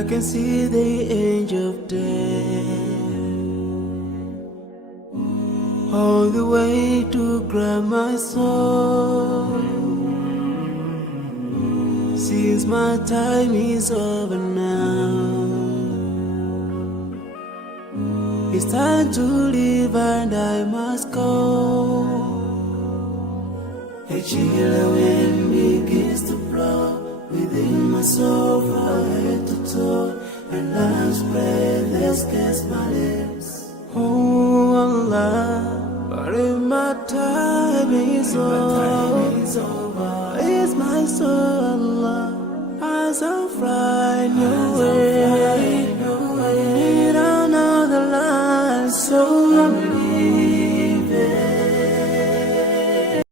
I can see the edge of death all the way to grab my soul. Since my time is over now, it's time to leave and I must go. A chill wind begins to blow within my soul from head to toe, and love's breath escapes my lips. Oh Allah, but if my time is over, it's my soul, Allah, as I fly